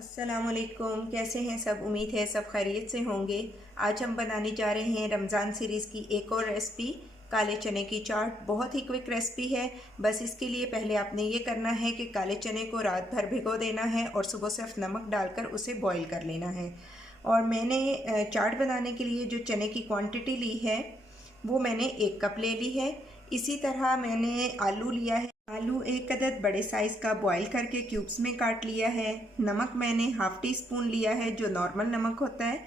अस्सलामुअलैकुम, कैसे हैं सब। उम्मीद है सब खैरियत से होंगे। आज हम बनाने जा रहे हैं रमज़ान सीरीज़ की एक और रेसिपी, काले चने की चाट। बहुत ही क्विक रेसिपी है। बस इसके लिए पहले आपने ये करना है कि काले चने को रात भर भिगो देना है और सुबह सिर्फ नमक डालकर उसे बॉईल कर लेना है। और मैंने चाट बनाने के लिए जो चने की क्वांटिटी ली है वो मैंने 1 कप ले ली है। इसी तरह मैंने आलू लिया है। आलू 1 अदद बड़े साइज़ का बॉईल करके क्यूब्स में काट लिया है। नमक मैंने हाफ़ टी स्पून लिया है जो नॉर्मल नमक होता है।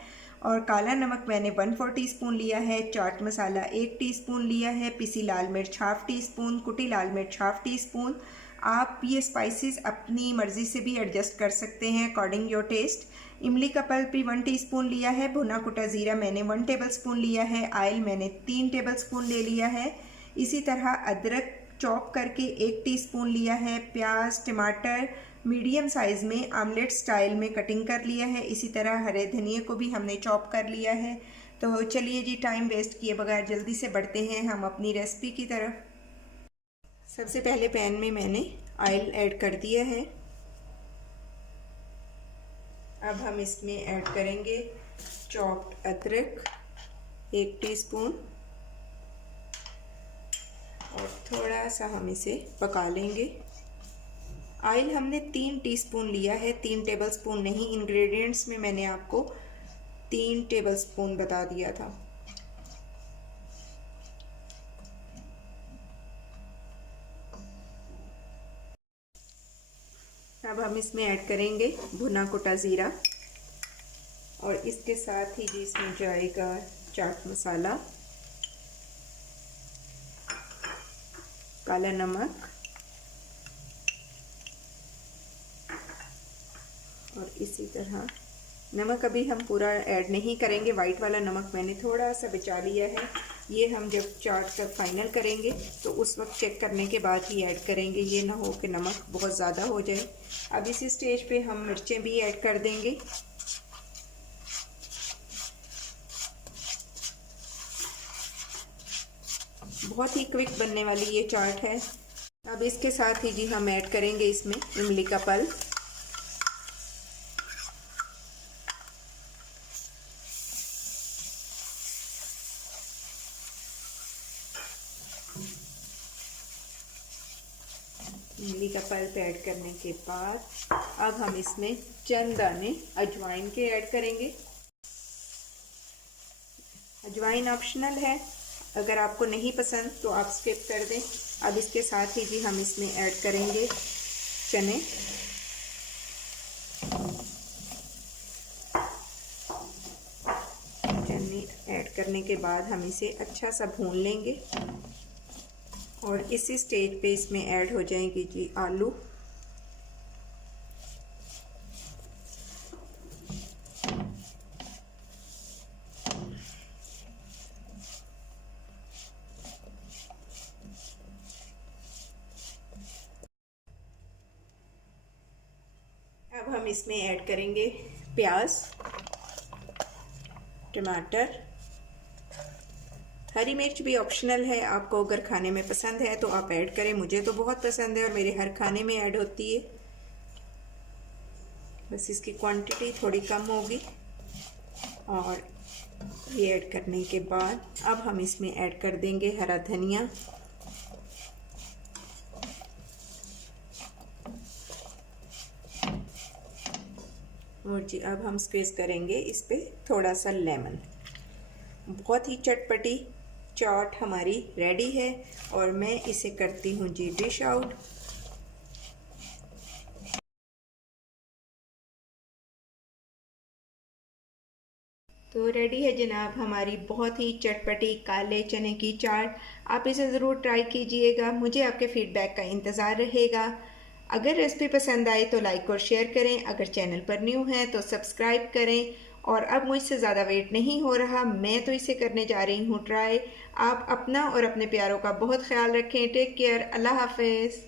और काला नमक मैंने 1/4 टीस्पून लिया है। चाट मसाला 1 टीस्पून लिया है। पिसी लाल मिर्च हाफ़ टी स्पून, कुटी लाल मिर्च हाफ़ टी स्पून। आप ये स्पाइसेस अपनी मर्ज़ी से भी एडजस्ट कर सकते हैं अकॉर्डिंग योर टेस्ट। इमली का पल्प भी 1 टीस्पून लिया है। भुना कुटा ज़ीरा मैंने 1 टेबल स्पून लिया है। ऑयल मैंने 3 टेबल स्पून ले लिया है। इसी तरह अदरक चॉप करके 1 टीस्पून लिया है। प्याज टमाटर मीडियम साइज़ में आमलेट स्टाइल में कटिंग कर लिया है। इसी तरह हरे धनिए को भी हमने चॉप कर लिया है। तो चलिए जी, टाइम वेस्ट किए बगैर जल्दी से बढ़ते हैं हम अपनी रेसिपी की तरफ। सबसे पहले पैन में मैंने ऑयल ऐड कर दिया है। अब हम इसमें ऐड करेंगे चॉप्ड अदरक 1 टीस्पून और थोड़ा सा हम इसे पका लेंगे। ऑयल हमने 3 टीस्पून लिया है, 3 टेबलस्पून नहीं। इंग्रेडिएंट्स में मैंने आपको 3 टेबलस्पून बता दिया था। अब हम इसमें ऐड करेंगे भुना कुटा ज़ीरा और इसके साथ ही जी इसमें जाएगा चाट मसाला, काला नमक और इसी तरह नमक अभी हम पूरा ऐड नहीं करेंगे। वाइट वाला नमक मैंने थोड़ा सा बचा लिया है। ये हम जब चाट का फाइनल करेंगे तो उस वक्त चेक करने के बाद ही ऐड करेंगे। ये ना हो कि नमक बहुत ज़्यादा हो जाए। अब इसी स्टेज पे हम मिर्चें भी ऐड कर देंगे। बहुत ही क्विक बनने वाली ये चाट है। अब इसके साथ ही जी हम ऐड करेंगे इसमें इमली का पल्प। इमली का पल्प ऐड करने के बाद अब हम इसमें चंद दाने अजवाइन के ऐड करेंगे। अजवाइन ऑप्शनल है, अगर आपको नहीं पसंद तो आप स्किप कर दें। अब इसके साथ ही जी हम इसमें ऐड करेंगे चने। चने ऐड करने के बाद हम इसे अच्छा सा भून लेंगे और इसी स्टेज पे इसमें ऐड हो जाएंगी जी आलू। अब हम इसमें ऐड करेंगे प्याज, टमाटर, हरी मिर्च भी ऑप्शनल है। आपको अगर खाने में पसंद है तो आप ऐड करें। मुझे तो बहुत पसंद है और मेरे हर खाने में ऐड होती है। बस इसकी क्वांटिटी थोड़ी कम होगी। और ये ऐड करने के बाद अब हम इसमें ऐड कर देंगे हरा धनिया, और जी अब हम स्क्वीज करेंगे इस पे थोड़ा सा लेमन। बहुत ही चटपटी चाट हमारी रेडी है और मैं इसे करती हूँ जी डिश आउट। तो रेडी है जनाब हमारी बहुत ही चटपटी काले चने की चाट। आप इसे ज़रूर ट्राई कीजिएगा। मुझे आपके फीडबैक का इंतज़ार रहेगा। अगर रेसिपी पसंद आए तो लाइक और शेयर करें। अगर चैनल पर न्यू हैं तो सब्सक्राइब करें। और अब मुझसे ज़्यादा वेट नहीं हो रहा, मैं तो इसे करने जा रही हूँ ट्राई। आप अपना और अपने प्यारों का बहुत ख्याल रखें। Take care. अल्लाह हाफ़िज़।